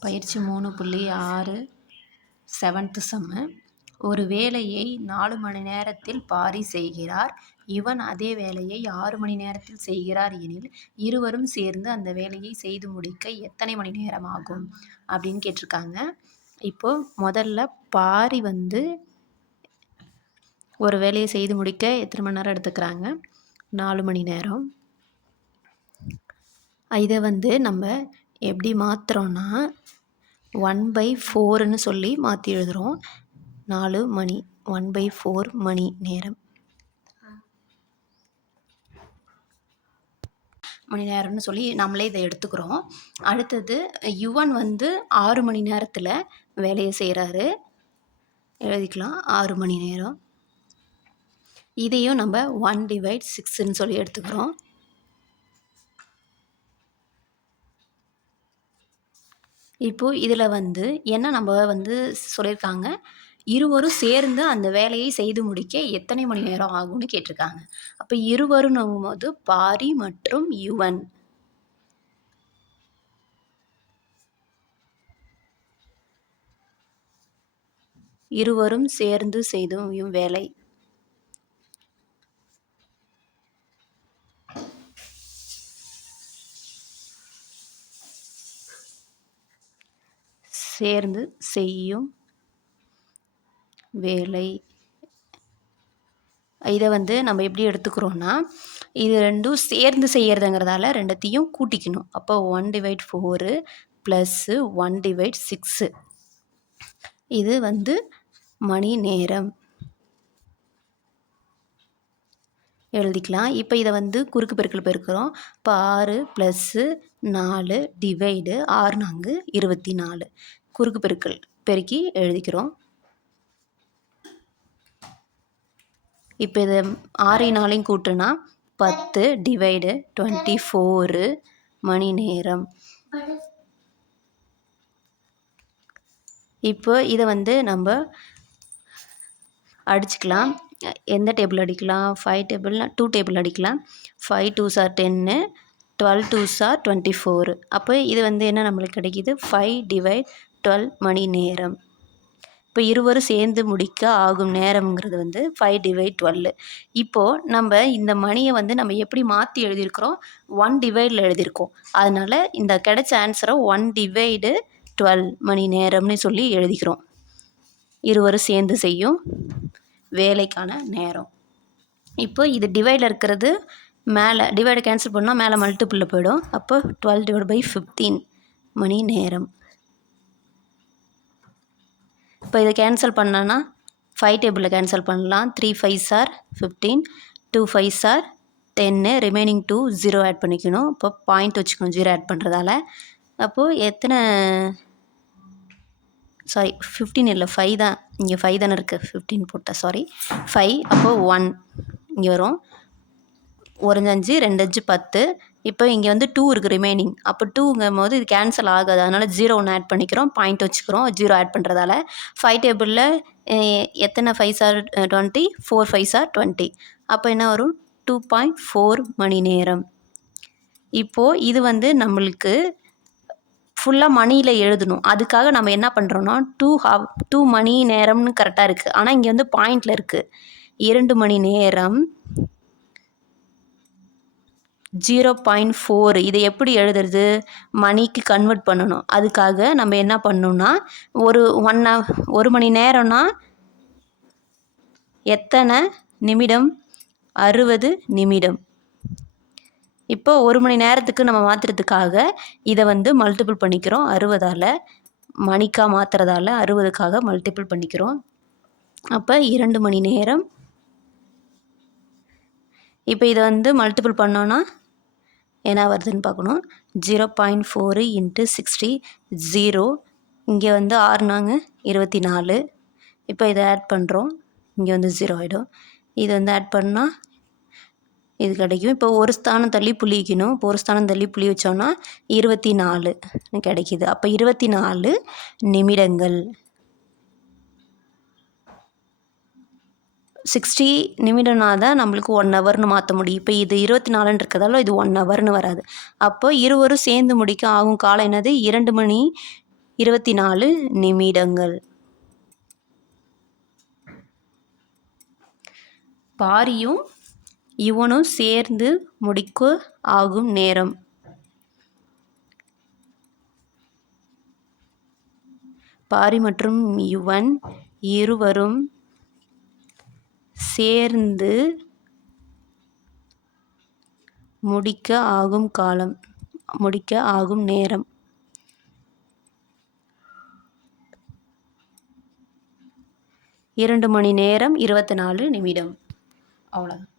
பயிற்சி மூணு புள்ளி ஆறு செவன்த்து செம்மு ஒரு வேலையை நாலு மணி நேரத்தில் பாரி செய்கிறார். இவன் அதே வேலையை ஆறு மணி நேரத்தில் செய்கிறார் எனில் இருவரும் சேர்ந்து அந்த வேலையை செய்து முடிக்க எத்தனை மணி நேரம் ஆகும்? அப்படின்னு கேட்டிருக்காங்க. இப்போது முதல்ல பாரி வந்து ஒரு வேலையை செய்து முடிக்க எத்தனை மணி நேரம் எடுத்துக்கிறாங்க? நாலு மணி நேரம். இதை வந்து நம்ம எப்படி மாற்றுறோன்னா ஒன் பை ஃபோர்னு சொல்லி மாற்றி எழுதுகிறோம் நாலு மணி ஒன் பை ஃபோர் மணி நேரம். மணி நேரம்னு சொல்லி நம்மளே இதை எடுத்துக்கிறோம். அடுத்தது யுவன் வந்து ஆறு மணி நேரத்தில் வேலையை செய்கிறாரு எழுதிக்கலாம் ஆறு மணி நேரம். இதையும் நம்ம ஒன் டிவைட் சிக்ஸ்ன்னு சொல்லி எடுத்துக்கிறோம். இப்போது இதில் வந்து என்ன நம்ம வந்து சொல்லியிருக்காங்க இருவரும் சேர்ந்து அந்த வேலையை செய்து முடிக்க எத்தனை மணி நேரம் ஆகும்னு கேட்டிருக்காங்க. அப்போ இருவரும் போது பாரி மற்றும் யுவன். இருவரும் சேர்ந்து செய்தும் வேலை. சேர்ந்து செய்யும் வேலை. இதை வந்து நம்ம எப்படி எடுத்துக்கிறோன்னா இது ரெண்டும் சேர்ந்து செய்கிறதுங்கிறதால ரெண்டத்தையும் கூட்டிக்கணும். அப்போ one divide four plus one divide six இது வந்து மணி நேரம். எழுதிக்கலாம். இப்போ இதை வந்து குறுக்கு பெருக்கில் பெருக்கிறோம். இப்போ ஆறு ப்ளஸ்ஸு நாலு டிவைடு ஆறு நான்கு இருபத்தி நாலு. குறுக்கு பெருக்கல் பெருக்கி எழுதிக்கிறோம். இப்போ இது ஆறு நாளையும் கூட்டுனா பத்து டிவைடு டுவெண்ட்டி ஃபோரு மணி நேரம். இப்போ இதை வந்து நம்ம அடிச்சுக்கலாம். எந்த டேபிள் அடிக்கலாம்? ஃபைவ் டேபிள்னா டூ டேபிள் அடிக்கலாம். Five two are ten twelve two are twenty four அப்போ இது வந்து என்ன நம்மளுக்கு கிடைக்கிது? ஃபைவ் டிவைட் டுவெல் மணி நேரம். இப்போ இருவரும் சேர்ந்து முடிக்க ஆகும் நேரம்ங்கிறது வந்து ஃபைவ் டிவைட் டுவெல் இப்போது நம்ம இந்த மணியை வந்து நம்ம எப்படி மாற்றி எழுதியிருக்கிறோம்? ஒன் டிவைடில் எழுதியிருக்கோம். அதனால் இந்த கிடைச்ச ஆன்சரை ஒன் டிவைடு டுவெல் மணி நேரம்னு சொல்லி எழுதிக்கிறோம். இருவரும் சேர்ந்து செய்யும் வேலைக்கான நேரம். இப்போ இது டிவைடில் இருக்கிறது மேலே டிவைடை கேன்சல் பண்ணால் மேலே மல்டிப்புளில் போயிடும். அப்போ டுவெல் டிவைட் பை ஃபிஃப்டீன் மணி நேரம். இப்போ இதை கேன்சல் பண்ணனா ஃபைவ் டேபிளில் கேன்சல் பண்ணலாம். Three five are fifteen two five are ten remaining two zero add பண்ணிக்கணும். இப்போ பாயிண்ட் வச்சுக்கணும் ஜீரோ ஆட் பண்ணுறதால அப்போது எத்தனை? சாரி ஃபிஃப்டீன் இல்லை ஃபைவ் தான். இங்கே ஃபைவ் தானே இருக்குது ஃபிஃப்டீன் போட்டேன் சாரி ஃபைவ் அப்போது ஒன் இங்கே வரும். ஒரு அஞ்சு ரெண்டு அஞ்சு பத்து. இப்போ இங்கே வந்து டூ இருக்குது ரிமைனிங் அப்போ டூங்கும் போது இது கேன்சல் ஆகாது. அதனால் ஜீரோ ஒன்று ஆட் பண்ணிக்கிறோம். பாயிண்ட் வச்சுக்கிறோம். ஜீரோ ஆட் பண்ணுறதால ஃபைவ் டேபிளில் எத்தனை five are twenty four five are twenty அப்போ என்ன வரும்? டூ பாயிண்ட் ஃபோர் மணி நேரம். இப்போது இது வந்து நம்மளுக்கு ஃபுல்லாக மணியில் எழுதணும். அதுக்காக நம்ம என்ன பண்ணுறோன்னா டூ ஹவ் டூ மணி நேரம்னு கரெக்டாக இருக்குது ஆனால் இங்கே வந்து பாயிண்டில் இருக்குது இரண்டு மணி நேரம் ஜீரோ பாயிண்ட் ஃபோர் இதை எப்படி எழுதுறது? மணிக்கு கன்வெர்ட் பண்ணணும். அதுக்காக நம்ம என்ன பண்ணணும்னா ஒரு ஒன் ஒரு மணி நேரம்னா எத்தனை நிமிடம்? அறுபது நிமிடம். இப்போ ஒரு மணி நேரத்துக்கு நம்ம மாற்றுறதுக்காக இதை வந்து மல்டிபிள் பண்ணிக்கிறோம். அறுபதால் மணிக்காக மாற்றுறதால அறுபதுக்காக மல்டிபிள் பண்ணிக்கிறோம். அப்போ இரண்டு மணி நேரம். இப்போ இதை வந்து மல்டிபிள் பண்ணோன்னா என்ன வருதுன்னு பார்க்கணும். Zero point four into sixty zero. இங்கே வந்து ஆறுனாங்க இருபத்தி நாலு இப்போ இதை ஆட் பண்ணுறோம் இங்கே வந்து ஜீரோ ஆகிடும் இது வந்து ஆட் பண்ணால் இது கிடைக்கும். இப்போ ஒரு ஸ்தானம் தள்ளி புள்ளி வைக்கணும் இப்போ ஒரு ஸ்தானம் தள்ளி புளி வச்சோன்னா இருபத்தி நாலு கிடைக்கிது. அப்போ இருபத்தி நாலு நிமிடங்கள். சிக்ஸ்டி நிமிடம்னா தான் நம்மளுக்கு ஒன் ஹவர்னு மாற்ற முடியும். இப்போ இது இருபத்தி நாலுன்னு இருக்கிறதால இது ஒன் ஹவர்னு வராது. அப்போ இருவரும் சேர்ந்து முடிக்க ஆகும் காலம் என்னது? இரண்டு மணி இருபத்தி நாலு நிமிடங்கள். பாரியும் இவனும் சேர்ந்து முடிக்க ஆகும் நேரம். பாரி மற்றும் யுவன் இருவரும் சேர்ந்து முடிக்க ஆகும் காலம் முடிக்க ஆகும் நேரம். இரண்டு மணி நேரம் இருபத்தி நாலு நிமிடம். அவ்வளோதான்